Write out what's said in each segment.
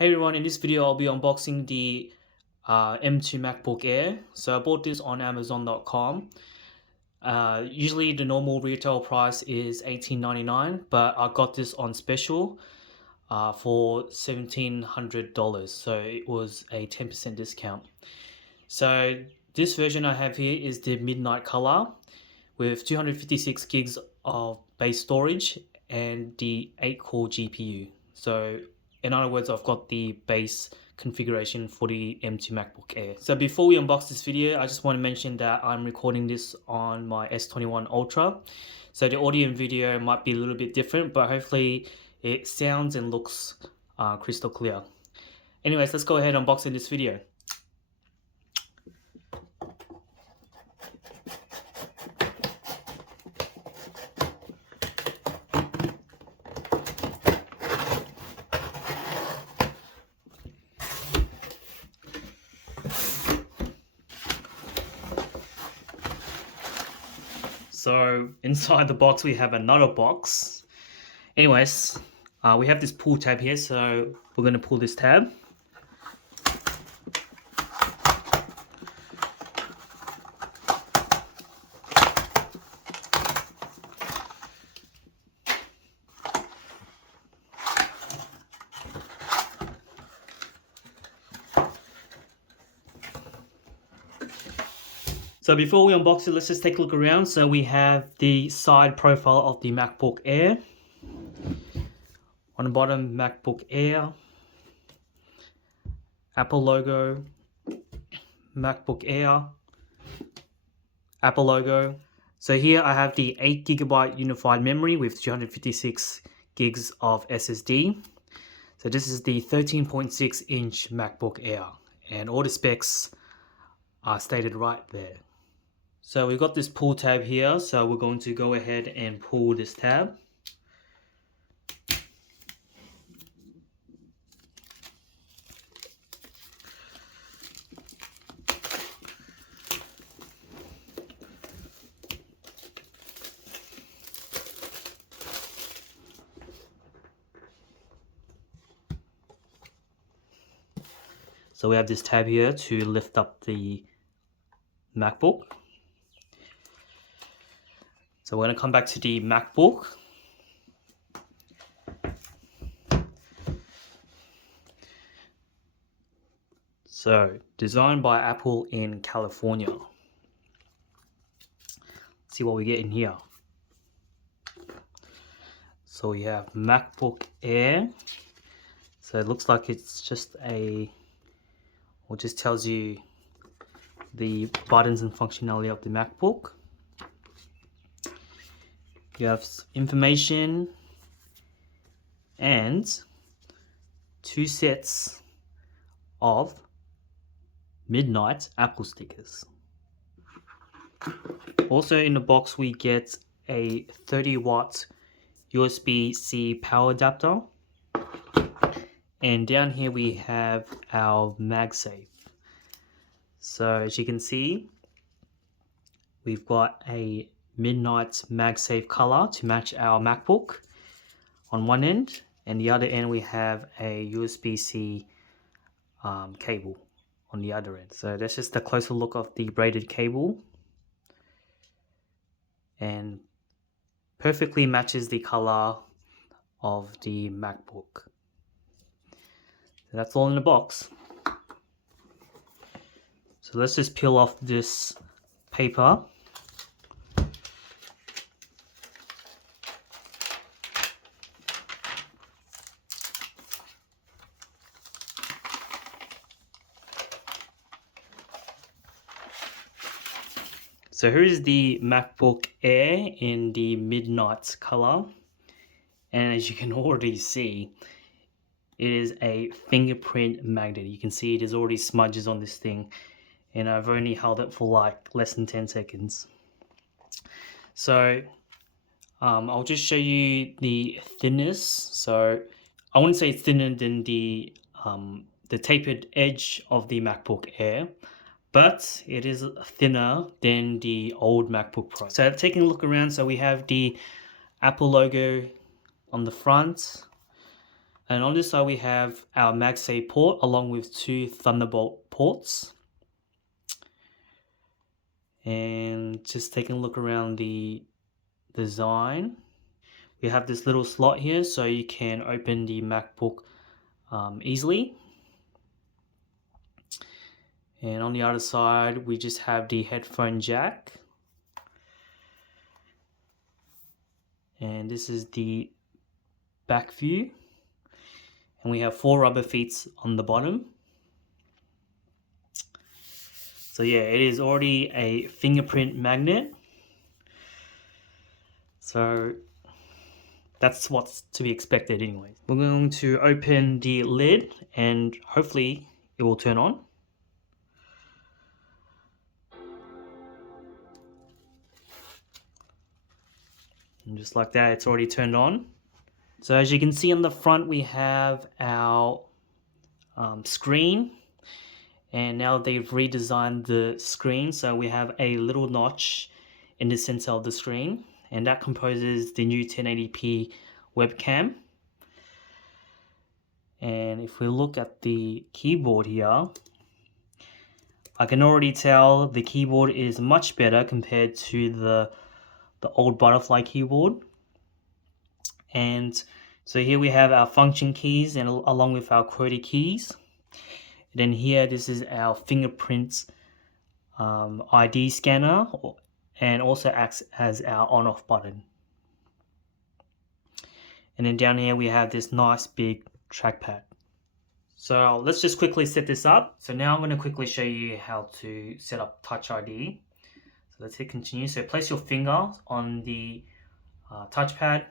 Hey everyone, in this video I'll be unboxing the M2 MacBook Air. So I bought this on Amazon.com. Usually the normal retail price is $18.99, but I got this on special for $1,700. So it was a 10% discount. So this version I have here is the midnight color with 256 gigs of base storage and the 8-core GPU. So in other words, I've got the base configuration for the M2 MacBook Air. So before we unbox this video, I just want to mention that I'm recording this on my S21 Ultra. So the audio and video might be a little bit different, but hopefully it sounds and looks crystal clear. Anyways, let's go ahead and unbox in this video. So inside the box we have another box. Anyways, we have this pull tab here, so we're going to pull this tab. So before we unbox it, let's just take a look around. So we have the side profile of the MacBook Air. On the bottom, MacBook Air, Apple logo, MacBook Air, Apple logo. So here I have the 8GB unified memory with 256 gigs of SSD. So this is the 13.6-inch MacBook Air, and all the specs are stated right there. So we've got this pull tab here, so we're going to go ahead and pull this tab. So we have this tab here to lift up the MacBook. So we're going to come back to the MacBook. So, designed by Apple in California. Let's see what we get in here. So we have MacBook Air. So it looks like it's just just tells you the buttons and functionality of the MacBook. You have information and 2 sets of midnight Apple stickers. Also in the box we get a 30-watt USB-C power adapter. And down here we have our MagSafe. So as you can see, we've got a midnight MagSafe color to match our MacBook on one end, and the other end we have a USB-C cable on the other end. So that's just a closer look of the braided cable, and perfectly matches the color of the MacBook. So that's all in the box. So let's just peel off this paper. So here is the MacBook Air in the midnight color, and as you can already see, it is a fingerprint magnet. You can see there's already smudges on this thing, and I've only held it for like less than 10 seconds. So I'll just show you the thinness. So I wouldn't say it's thinner than the tapered edge of the MacBook Air, but it is thinner than the old MacBook Pro. So taking a look around, so we have the Apple logo on the front, And on this side we have our MagSafe port along with 2 Thunderbolt ports. And just taking a look around the design, we have this little slot here so you can open the MacBook easily. And on the other side we just have the headphone jack, and this is the back view, and we have 4 rubber feet on the bottom. So yeah, it is already a fingerprint magnet, so that's what's to be expected anyway. We're going to open the lid and hopefully it will turn on. And just like that, it's already turned on. So as you can see on the front, we have our screen, and now they've redesigned the screen. So we have a little notch in the center of the screen, and that composes the new 1080p webcam. And if we look at the keyboard here, I can already tell the keyboard is much better compared to the old butterfly keyboard. And so here we have our function keys and along with our QWERTY keys. And then here, this is our fingerprint ID scanner, and also acts as our on-off button. And then down here we have this nice big trackpad. So let's just quickly set this up. So now I'm going to quickly show you how to set up Touch ID. So let's hit continue. So place your finger on the touchpad.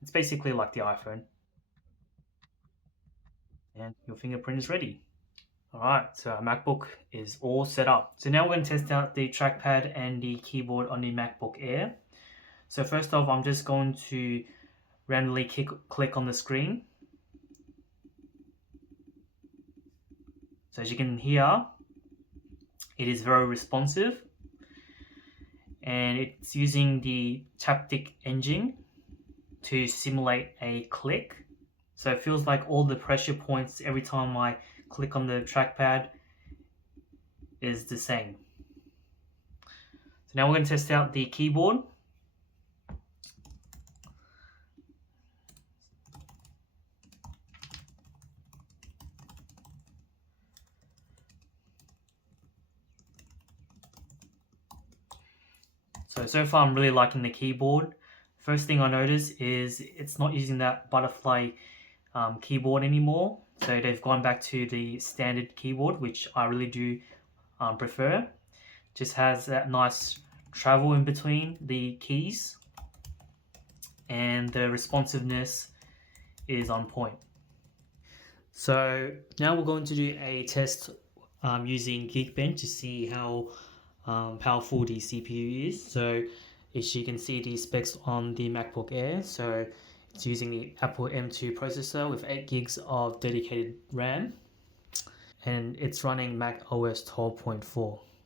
It's basically like the iPhone. And your fingerprint is ready. Alright, so our MacBook is all set up. So now we're going to test out the trackpad and the keyboard on the MacBook Air. So first off, I'm just going to randomly click on the screen. So as you can hear, it is very responsive, and it's using the Taptic engine to simulate a click. So it feels like all the pressure points every time I click on the trackpad is the same. So now we're going to test out the keyboard. So far I'm really liking the keyboard. First thing I notice is it's not using that butterfly keyboard anymore. So they've gone back to the standard keyboard, which I really do prefer. Just has that nice travel in between the keys, and the responsiveness is on point. So now we're going to do a test using Geekbench to see how powerful the CPU is. So as you can see the specs on the MacBook Air, so it's using the Apple M2 processor with 8 gigs of dedicated RAM, and it's running Mac OS 12.4.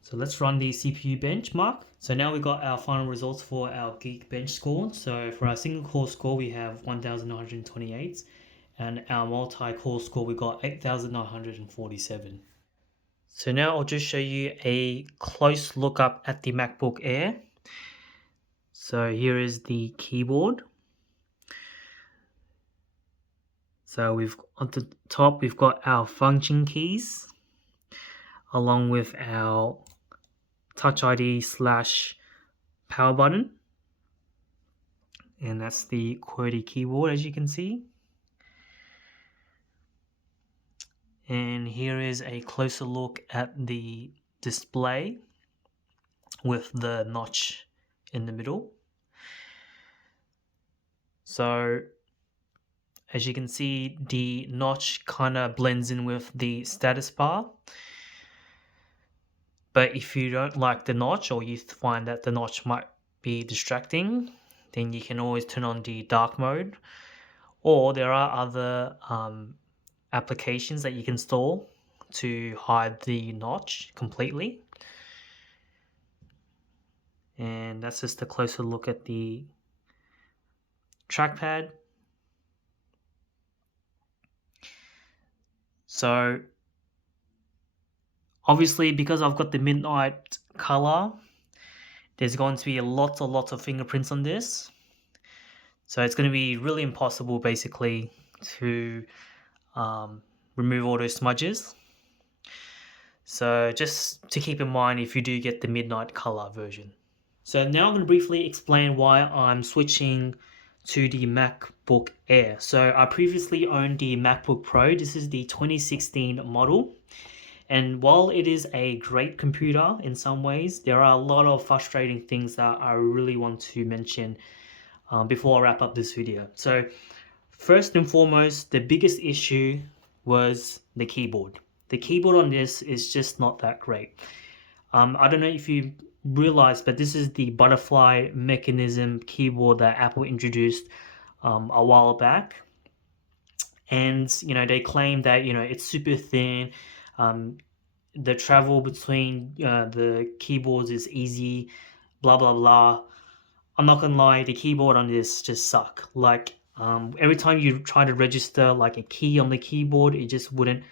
So let's run the CPU benchmark. So now we got our final results for our Geekbench score. So for our single core score, we have 1928, and our multi-core score, we got 8947. So now I'll just show you a close look up at the MacBook Air. So here is the keyboard. So we've on the top we've got our function keys along with our Touch ID / power button. And that's the QWERTY keyboard, as you can see. And here is a closer look at the display with the notch in the middle. So as you can see, the notch kind of blends in with the status bar. But if you don't like the notch, or you find that the notch might be distracting, then you can always turn on the dark mode. Or there are other applications that you can install to hide the notch completely. And that's just a closer look at the trackpad. So obviously, because I've got the midnight color, there's going to be lots of fingerprints on this. So it's going to be really impossible basically to remove all those smudges. So just to keep in mind if you do get the midnight color version. So now I'm going to briefly explain why I'm switching to the MacBook Air. So I previously owned the MacBook Pro. This is the 2016 model. And while it is a great computer in some ways, there are a lot of frustrating things that I really want to mention before I wrap up this video. So first and foremost, the biggest issue was the keyboard. The keyboard on this is just not that great. I don't know if you realize, but this is the butterfly mechanism keyboard that Apple introduced a while back. And, they claim that, it's super thin. The travel between the keyboards is easy, blah, blah, blah. I'm not gonna lie, the keyboard on this just suck. Like, every time you try to register like a key on the keyboard, it wouldn't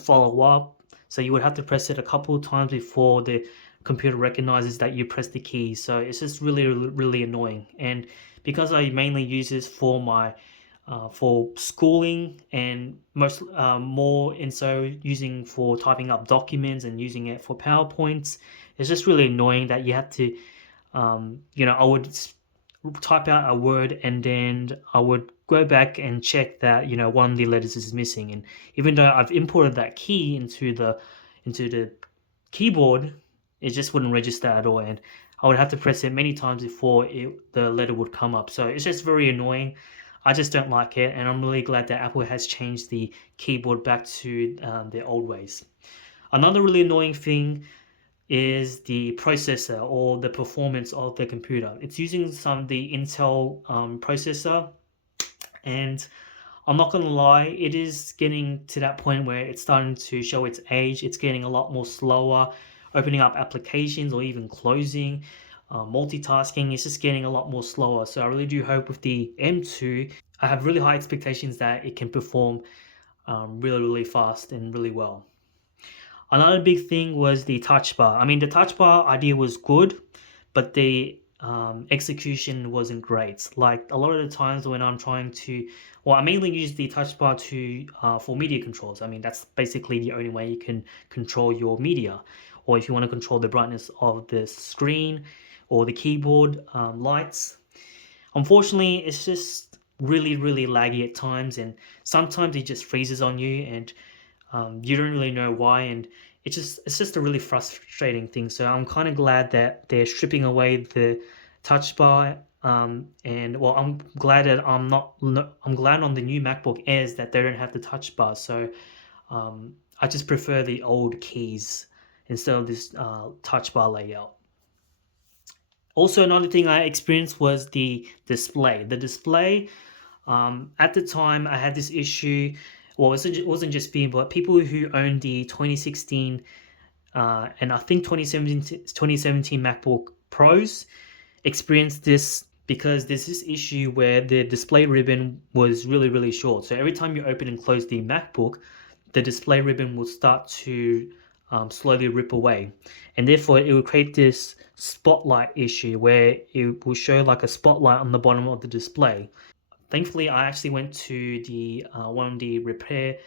follow up. So you would have to press it a couple of times before the computer recognizes that you pressed the key. So it's just really, really annoying. And because I mainly use this for my for schooling and more and so using for typing up documents and using it for PowerPoints, it's just really annoying that you have to, I would type out a word and then I would go back and check that one of the letters is missing, and even though I've imported that key into the keyboard, it just wouldn't register at all, and I would have to press it many times before the letter would come up. So it's just very annoying. I just don't like it, and I'm really glad that Apple has changed the keyboard back to their old ways. Another really annoying thing is the processor or the performance of the computer. It's using the Intel processor, and I'm not gonna lie, it is getting to that point where it's starting to show its age. It's getting a lot more slower, opening up applications or even closing, multitasking. It's just getting a lot more slower. So I really do hope with the M2, I have really high expectations that it can perform really, really fast and really well. Another big thing was the touch bar. I mean, the touch bar idea was good, but the execution wasn't great. Like a lot of the times when I'm trying to, I mainly use the touch bar for media controls. I mean, that's basically the only way you can control your media, or if you want to control the brightness of the screen or the keyboard lights. Unfortunately, it's just really, really laggy at times, and sometimes it just freezes on you, and you don't really know why, and it's just a really frustrating thing. So I'm kind of glad that they're stripping away the touch bar, and I'm glad that I'm glad on the new MacBook Airs that they don't have the touch bar. So I just prefer the old keys instead of this touch bar layout. Also, another thing I experienced was the display. The display, at the time, I had this issue. Well, it wasn't just me, but people who owned the 2016 and I think 2017 MacBook Pros experienced this, because there's this issue where the display ribbon was really, really short. So every time you open and close the MacBook, the display ribbon will start to slowly rip away. And therefore, it will create this spotlight issue where it will show like a spotlight on the bottom of the display. Thankfully, I actually went to the one of the repair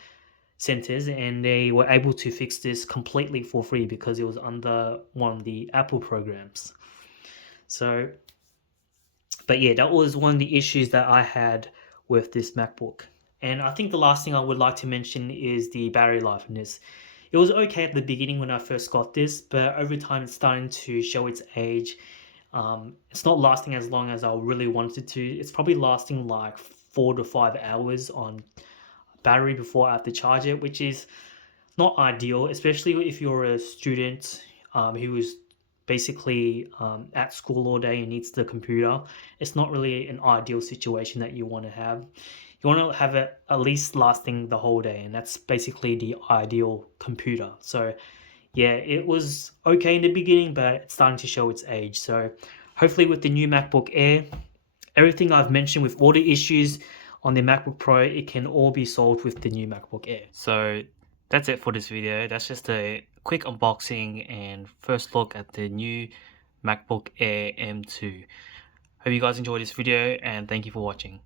centers, and they were able to fix this completely for free because it was under one of the Apple programs. So, but yeah, that was one of the issues that I had with this MacBook. And I think the last thing I would like to mention is the battery life in this. It was okay at the beginning when I first got this, but over time it's starting to show its age. It's not lasting as long as I really wanted to. It's probably lasting like 4 to 5 hours on battery before I have to charge it, which is not ideal, especially if you're a student who is basically at school all day and needs the computer. It's not really an ideal situation that you want to have. You want to have it at least lasting the whole day, and that's basically the ideal computer. So yeah, it was okay in the beginning, but it's starting to show its age. So hopefully with the new MacBook Air, everything I've mentioned with all the issues on the MacBook Pro, it can all be solved with the new MacBook Air. So that's it for this video. That's just a quick unboxing and first look at the new MacBook Air M2. Hope you guys enjoyed this video, and thank you for watching.